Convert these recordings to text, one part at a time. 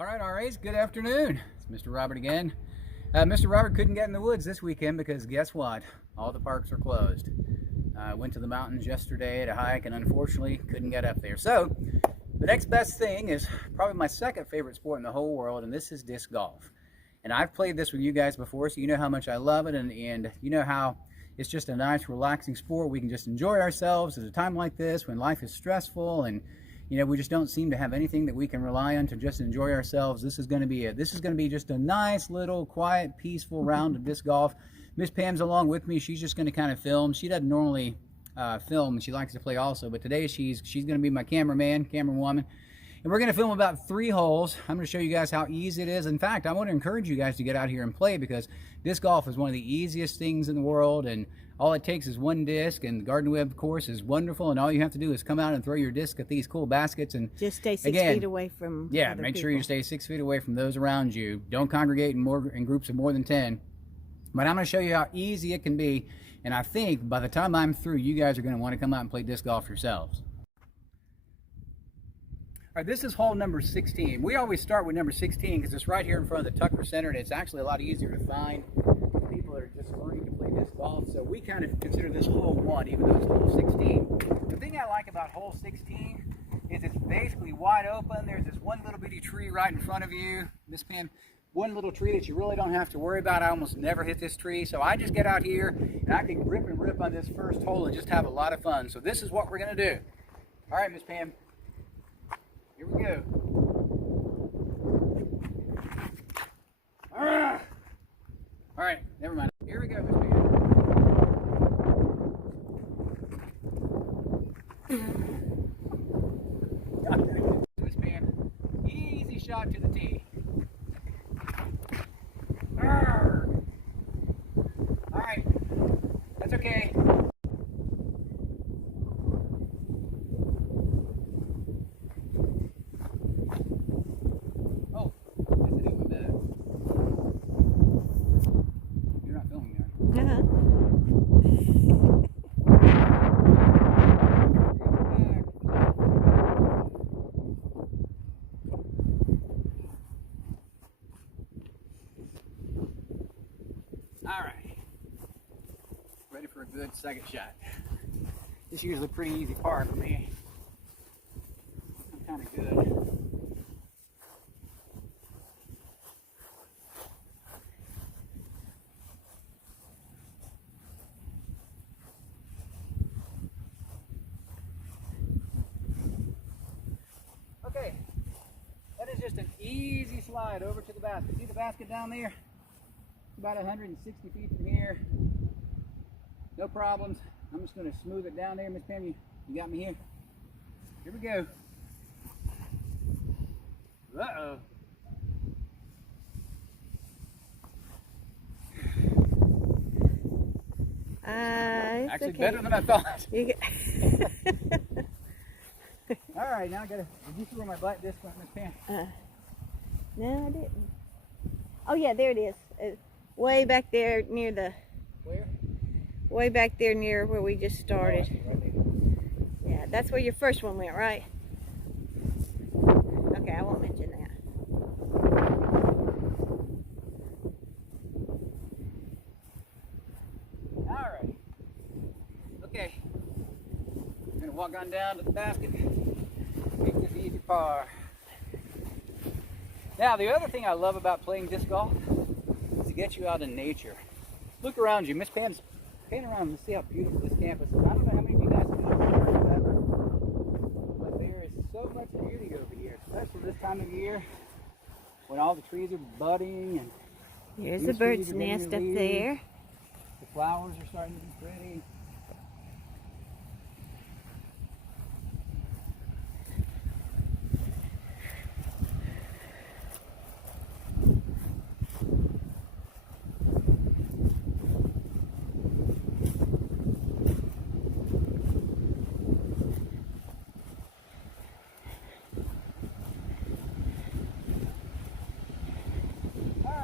All right, RAs, good afternoon. It's Mr. Robert again. Mr. Robert couldn't get in the woods this weekend because guess what? All the parks are closed. Went to the mountains yesterday to hike and unfortunately couldn't get up there. So the next best thing is probably my second favorite sport in the whole world, and this is disc golf. And I've played this with you guys before, so you know how much I love it, and you know how it's just a nice, relaxing sport. We can just enjoy ourselves at a time like this when life is stressful and we just don't seem to have anything that we can rely on to just enjoy ourselves. This is going to be it. This is going to be just a nice little quiet, peaceful round of disc golf. Miss Pam's along with me. She's just going to kind of film. She doesn't normally film. She likes to play also, but today she's going to be my camerawoman, and we're going to film about 3 holes. I'm going to show you guys how easy it is. In fact, I want to encourage you guys to get out here and play because disc golf is one of the easiest things in the world, and all it takes is one disc, and the garden web course is wonderful, and all you have to do is come out and throw your disc at these cool baskets. And just stay 6 feet away from make sure you stay 6 feet away from those around you. Don't congregate in groups of more than 10. But I'm going to show you how easy it can be, and I think by the time I'm through, you guys are going to want to come out and play disc golf yourselves. All right, this is hole number 16. We always start with number 16 because it's right here in front of the Tucker Center, and it's actually a lot easier to find people that are just learning to play disc golf. So we kind of consider this hole 1, even though it's hole 16. The thing I like about hole 16 is it's basically wide open. There's this one little bitty tree right in front of you, Miss Pam. One little tree that you really don't have to worry about. I almost never hit this tree, so I just get out here and I can grip and rip on this first hole and just have a lot of fun. So this is what we're going to do. All right, Miss Pam. Here we go. All right, never mind. Here we go, Miss Pam. Miss Pam, easy shot to the tee. All right, that's okay. All right, ready for a good second shot. This is usually a pretty easy par for me. I'm kind of good. Okay, that is just an easy slide over to the basket. See the basket down there? About 160 feet from here. No problems. I'm just going to smooth it down there. Miss Pam, you got me here. Here we go. Uh-oh. Actually okay. Better than I thought. All right, now I gotta. Did you see where my black disc went, Miss Pam? No, I didn't. Oh yeah, there it is. Way back there near the. Where? Way back there near where we just started. Oh, right there. Yeah, that's where your first one went, right? Okay, I won't mention that. All right. Okay. I'm gonna walk on down to the basket. Make this easy par. Now, the other thing I love about playing disc golf is to get you out in nature. Look around you. Miss Pam's pan around and see how beautiful this campus is. I don't know how many of you guys can look around ever, but there is so much beauty over here, especially this time of year when all the trees are budding and there's a bird's nest up there. The flowers are starting to be pretty.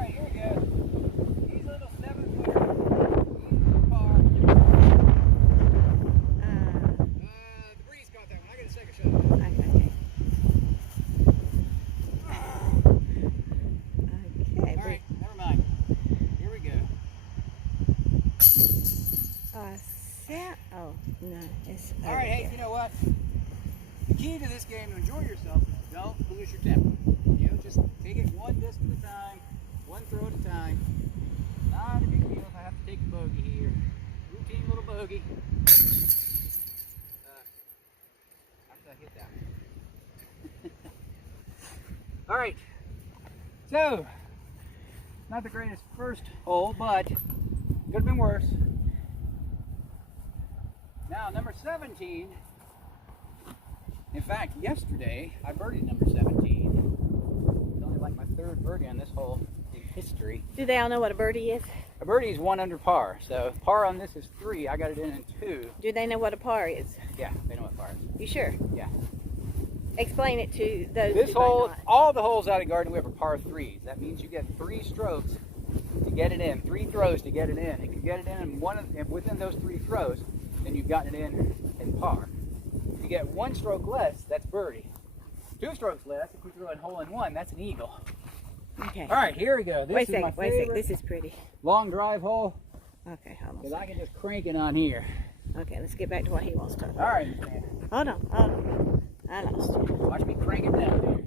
Here we go. These little 7-footer, easy par. No, it's All right, hey, you know what? The key to this game to enjoy yourself is don't lose your temper. You know, just take it one disc at a time, one throw at a time. Not a big deal if I have to take a bogey here. Routine little bogey. After I hit that one. All right. So, not the greatest first hole, but could have been worse. Now, number 17. In fact, yesterday I birdied number 17. It's only like my third birdie on this hole in history. Do they all know what a birdie is? A birdie is 1 under par, so par on this is 3. I got it in 2. Do they know what a par is? Yeah, they know what par is. You sure? Yeah. Explain it to those This who might hole, not. all the holes out of Garden Whip are par 3s. That means you get 3 strokes to get it in, 3 throws to get it in. If you get it in within those 3 throws, then you've gotten it in par. If you get 1 stroke less, that's birdie. 2 strokes less, if we throw in hole in 1, that's an eagle. Okay. All right, here we go. This Wait is a my second, wait a favorite second. This is pretty. long drive hole Okay, hold on. because I can just crank it on here. Okay, let's get back to what he wants to talk All about. right, man. Hold on. I lost you. Watch me crank it down there.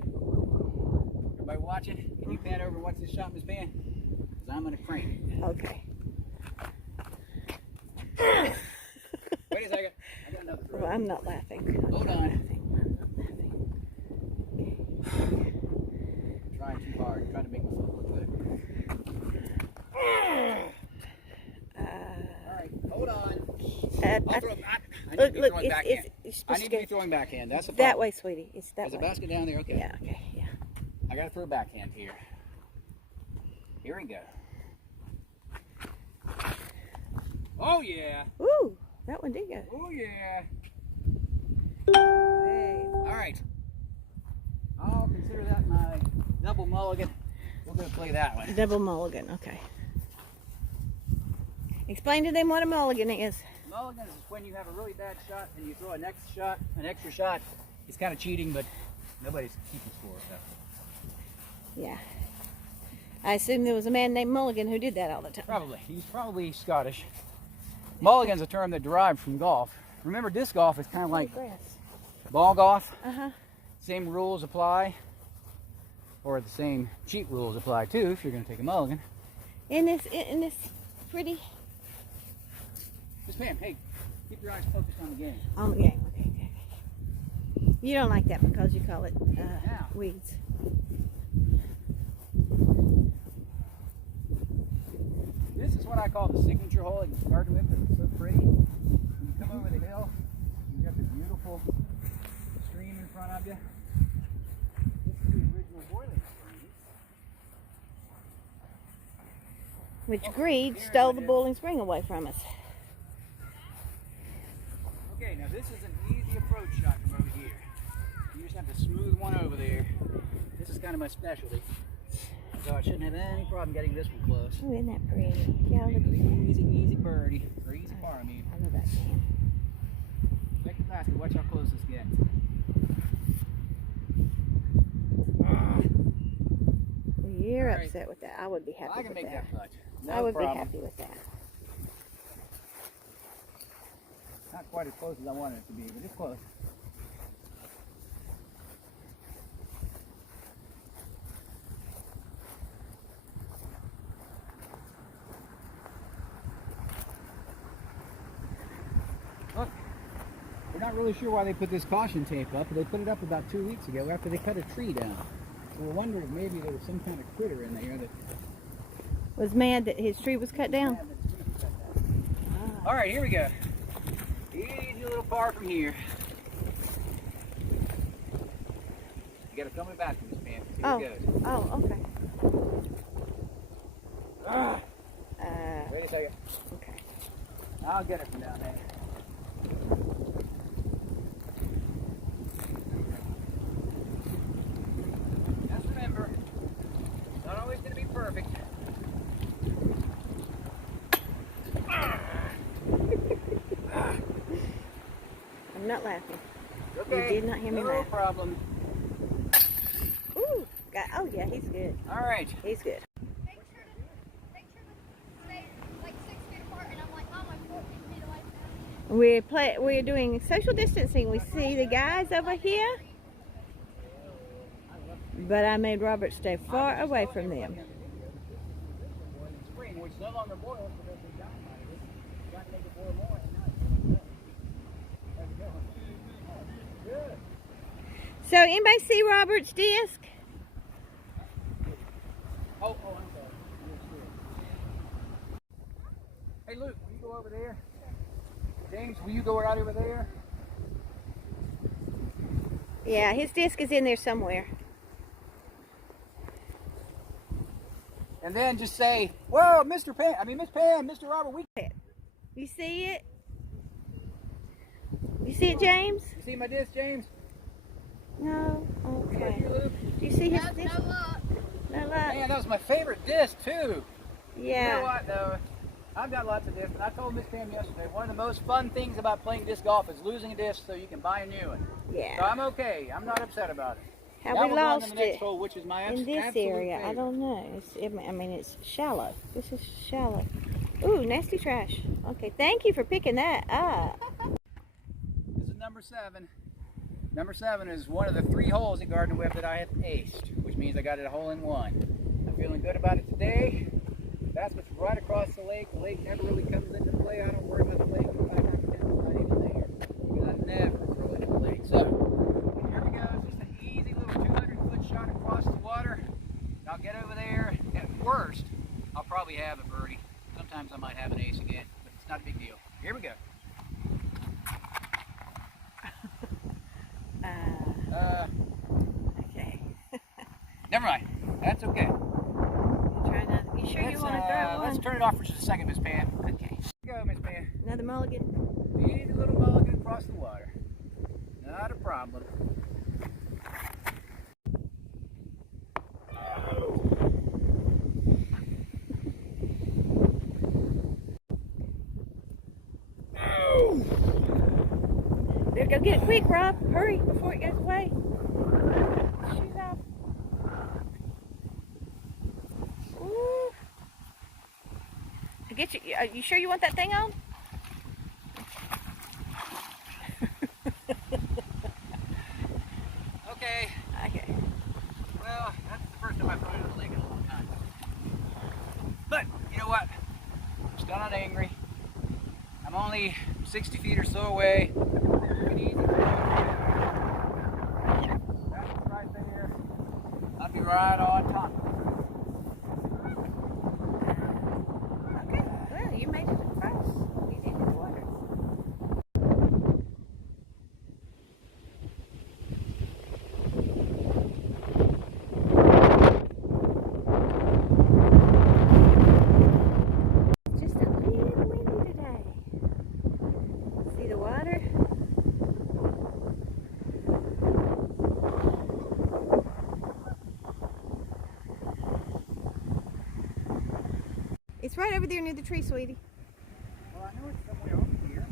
Everybody watching? Can you pan over and watch this shot, Miss Pan? Because I'm going to crank it. Okay. Wait a second. I got another throw. Well, I'm not laughing. Hold on. I'm not laughing. Trying too hard. Trying to make myself look good. All right, hold on. I'll throw it back. I need to be throwing backhand. I need to be throwing backhand. That's the problem. That way, sweetie. It's that Is the way. basket down there? Okay. Yeah, okay, yeah. I got to throw backhand here. Here we go. Oh, yeah. Ooh, that one did go. Oh, yeah. Hey. All right. I'll consider that my double mulligan. We're going to play that one. Double mulligan, okay. Explain to them what a mulligan is. Mulligan is when you have a really bad shot and you throw an extra shot. It's kind of cheating, but nobody's keeping score. So. Yeah. I assume there was a man named Mulligan who did that all the time. Probably. He's probably Scottish. Mulligan's a term that derived from golf. Remember, disc golf is kind of like Grass. ball golf. Uh-huh. Same rules apply, or the same cheat rules apply too if you're going to take a mulligan. Isn't this pretty? Miss Pam, hey, keep your eyes focused on the game. On the game, okay. You don't like that because you call it weeds. This is what I call the signature hole in Garden Whip. It's so pretty. When you come over the hill, you've got the beautiful stream in front of you. This is the original boiling spring. Which greed stole the boiling spring away from us. Okay, now this is an easy approach shot from over here. You just have to smooth one over there. This is kind of my specialty. So I shouldn't have any problem getting this one close. Oh, isn't that pretty? Yeah, look at that. Easy birdie. Or easy par, I mean. I love that man. Check the basket. Watch how close this gets. Well, you're All right. upset with that. I would be happy I can with make that. that putt. No I would problem. be happy with that. Not quite as close as I wanted it to be, but it's close. Look, we're not really sure why they put this caution tape up, but they put it up about 2 weeks ago after they cut a tree down. So we're wondering if maybe there was some kind of critter in there that Was mad that his tree was cut down? All right, here we go. Easy little par from here. You gotta throw me back from this man. Here it goes. Oh, okay. Wait a second. Okay. I'll get it from down there. Just remember, it's not always gonna be perfect. I'm not laughing. Okay. You did not hear me No laugh. problem. Ooh, oh yeah, he's good. All right. He's good. They try to stay like 6 feet apart, and I'm like, oh, I'm 14 feet away from We're doing social distancing. We see the guys over here, but I made Robert stay far away from them. So anybody see Robert's disc? Oh, I'm sorry. Hey Luke, will you go over there? James, will you go right over there? Yeah, his disc is in there somewhere. And then just say, whoa, Miss Pam, Mr. Robert, You see it? You see it, James? You see my disc, James? No? Okay. Luke? Do you see his disc? No luck. Man, that was my favorite disc too. Yeah. You know what though? I've got lots of discs, and I told Miss Pam yesterday, one of the most fun things about playing disc golf is losing a disc so you can buy a new one. Yeah. So I'm okay. I'm not upset about it. Have now we we're going lost to the next it hole, which is my in this absolute area? favorite. I don't know. It's shallow. This is shallow. Ooh, nasty trash. Okay, thank you for picking that up. This is number 7. Number 7 is one of the 3 holes at Gardner Webb that I have aced, which means I got it a hole in 1. I'm feeling good about it today. That's what's right across the lake. The lake never really comes into play. I don't worry about the lake. In fact, I pretend it's not even there. Because I never throw it in the lake. So, here we go. It's just an easy little 200-foot shot across the water. I'll get over there. At worst, I'll probably have a birdie. Sometimes I might have an ace again, but it's not a big deal. Here we go. Okay. Never mind. That's okay. You sure you want to throw one? Let's turn it off for just a second, Miss Pam. Okay. Go, Miss Pam. Another mulligan? Easy little mulligan across the water. Not a problem. There, go get it quick, Rob. Hurry before it goes away. Shoes off. Ooh. Get you. Are you sure you want that thing on? Okay. Okay. Well, that's the first time I've put it in the lake in a long time. But, you know what? I'm still not angry. I'm only 60 feet or so away. Pretty easy. That's right there. I'll be right on top. Okay. Well, you made it across. You did the water. It's just a little windy today. See the water? It's right over there near the tree, sweetie. Well, I know it's somewhere over here.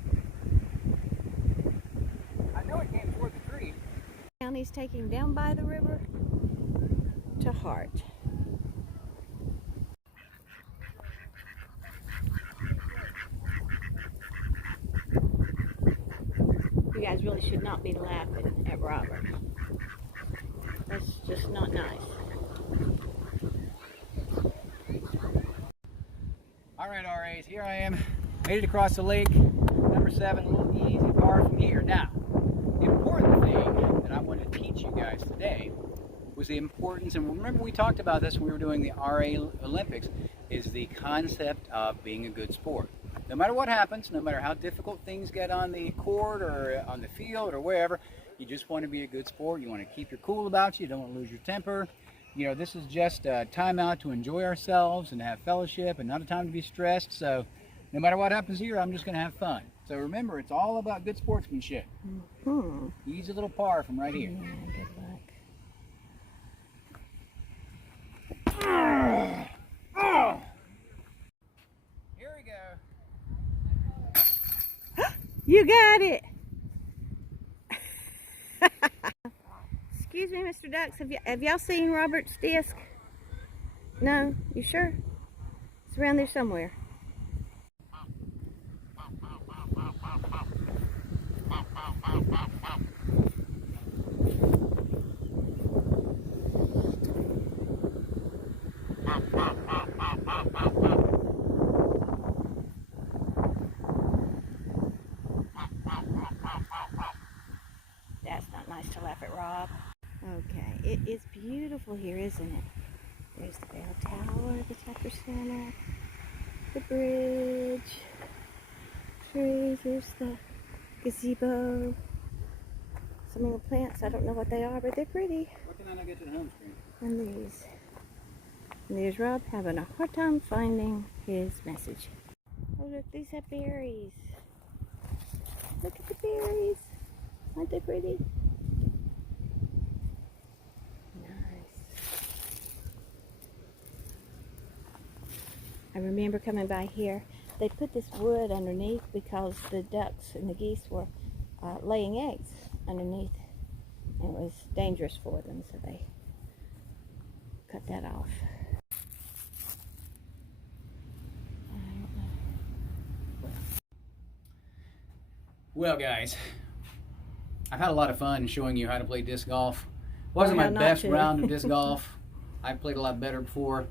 I know it came toward the tree. County's taking down by the river to heart. You guys really should not be laughing at Robert. That's just not nice. All right, RAs, here I am. Made it across the lake. Number 7, a little easy par from here. Now, the important thing that I wanted to teach you guys today was the importance, and remember we talked about this when we were doing the RA Olympics, is the concept of being a good sport. No matter what happens, no matter how difficult things get on the court or on the field or wherever, you just want to be a good sport. You want to keep your cool about you. You don't want to lose your temper. You know, this is just a time out to enjoy ourselves and have fellowship and not a time to be stressed. So no matter what happens here, I'm just going to have fun. So remember, it's all about good sportsmanship. Mm-hmm. Easy little par from right here. Yeah, good luck. Here we go. You got it. Excuse me, Mr. Ducks. Have y'all seen Robert's disc? No? You sure? It's around there somewhere. That's not nice to laugh at Rob. Okay, it is beautiful here, isn't it? There's the bell tower, the chapter center, the bridge, trees, here's the gazebo. Some little plants, I don't know what they are, but they're pretty. What can I not get to the home screen? And these. And there's Rob having a hard time finding his message. Oh look, these have berries. Look at the berries. Aren't they pretty? Nice. I remember coming by here. They put this wood underneath because the ducks and the geese were laying eggs underneath. And it was dangerous for them, so they cut that off. Well, guys, I've had a lot of fun showing you how to play disc golf. Wasn't my best round of disc golf. I've played a lot better before,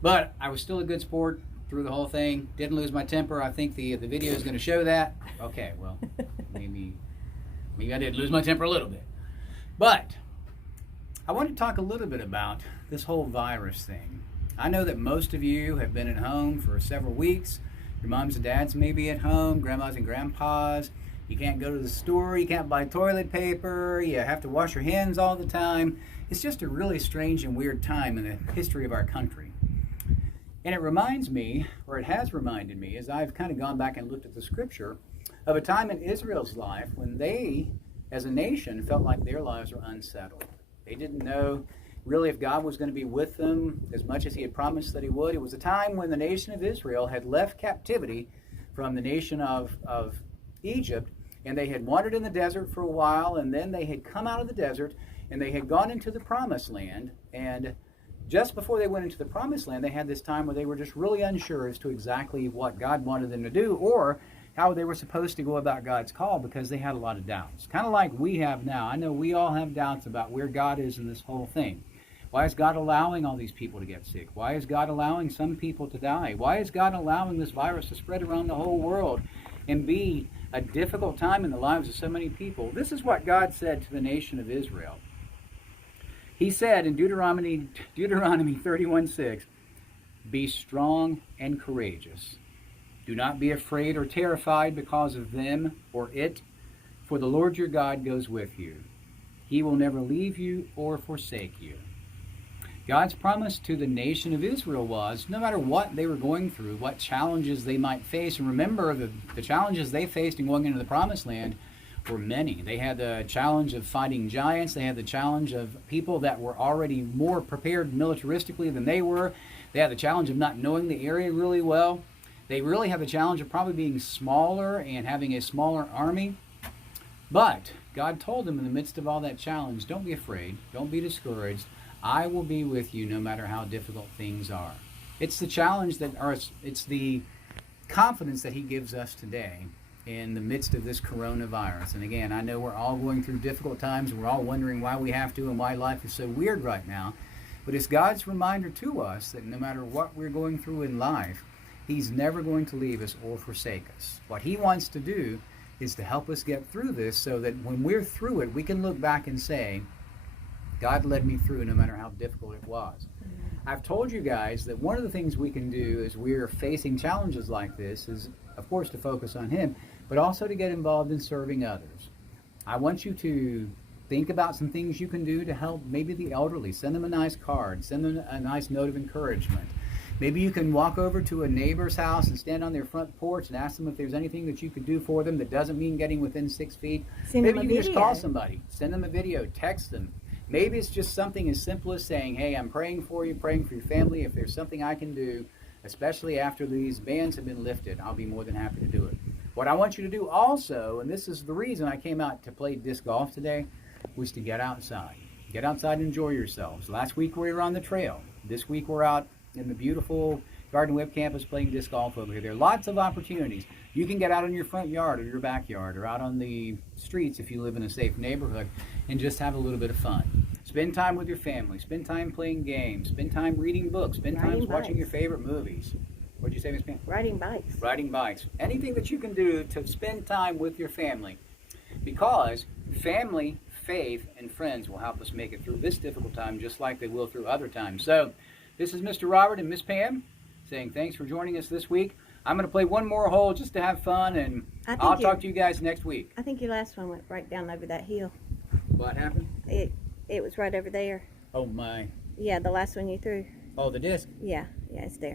but I was still a good sport through the whole thing. Didn't lose my temper. I think the video is going to show that. Okay, well, maybe I did lose my temper a little bit. But I want to talk a little bit about this whole virus thing. I know that most of you have been at home for several weeks. Your moms and dads may be at home, grandmas and grandpas. You can't go to the store, you can't buy toilet paper, you have to wash your hands all the time. It's just a really strange and weird time in the history of our country. And it reminds me, or it has reminded me, as I've kind of gone back and looked at the scripture, of a time in Israel's life when they, as a nation, felt like their lives were unsettled. They didn't know really if God was going to be with them as much as he had promised that he would. It was a time when the nation of Israel had left captivity from the nation of Egypt, and they had wandered in the desert for a while, and then they had come out of the desert, and they had gone into the promised land. And just before they went into the promised land, they had this time where they were just really unsure as to exactly what God wanted them to do or how they were supposed to go about God's call, because they had a lot of doubts. Kind of like we have now. I know we all have doubts about where God is in this whole thing. Why is God allowing all these people to get sick? Why is God allowing some people to die? Why is God allowing this virus to spread around the whole world and be a difficult time in the lives of so many people? This is what God said to the nation of Israel. He said in Deuteronomy 31:6, "Be strong and courageous. Do not be afraid or terrified because of them or it, for the Lord your God goes with you. He will never leave you or forsake you." God's promise to the nation of Israel was, no matter what they were going through, what challenges they might face, and remember the challenges they faced in going into the promised land were many. They had the challenge of fighting giants. They had the challenge of people that were already more prepared militaristically than they were. They had the challenge of not knowing the area really well. They really have the challenge of probably being smaller and having a smaller army. But God told them in the midst of all that challenge, don't be afraid, don't be discouraged. I will be with you no matter how difficult things are. It's the challenge it's the confidence that he gives us today in the midst of this coronavirus. And again, I know we're all going through difficult times. We're all wondering why we have to and why life is so weird right now. But it's God's reminder to us that no matter what we're going through in life, he's never going to leave us or forsake us. What he wants to do is to help us get through this so that when we're through it, we can look back and say, God led me through no matter how difficult it was. I've told you guys that one of the things we can do as we're facing challenges like this is, of course, to focus on him, but also to get involved in serving others. I want you to think about some things you can do to help maybe the elderly. Send them a nice card. Send them a nice note of encouragement. Maybe you can walk over to a neighbor's house and stand on their front porch and ask them if there's anything that you could do for them that doesn't mean getting within 6 feet. Maybe you can just call somebody. Send them a video. Text them. Maybe it's just something as simple as saying, hey, I'm praying for you, praying for your family. If there's something I can do, especially after these bans have been lifted, I'll be more than happy to do it. What I want you to do also, and this is the reason I came out to play disc golf today, was to get outside. Get outside and enjoy yourselves. Last week we were on the trail. This week we're out in the beautiful Garden Web Campus playing disc golf over here. There are lots of opportunities. You can get out in your front yard or your backyard or out on the streets if you live in a safe neighborhood and just have a little bit of fun. Spend time with your family. Spend time playing games. Spend time reading books. Spend time watching your favorite movies. What'd you say, Miss Pam? Riding bikes. Riding bikes. Anything that you can do to spend time with your family. Because family, faith, and friends will help us make it through this difficult time just like they will through other times. So, this is Mr. Robert and Miss Pam saying thanks for joining us this week. I'm going to play one more hole just to have fun, and I'll talk to you guys next week. I think your last one went right down over that hill. What happened? It was right over there. Oh, my. Yeah, the last one you threw. Oh, the disc? Yeah, it's there.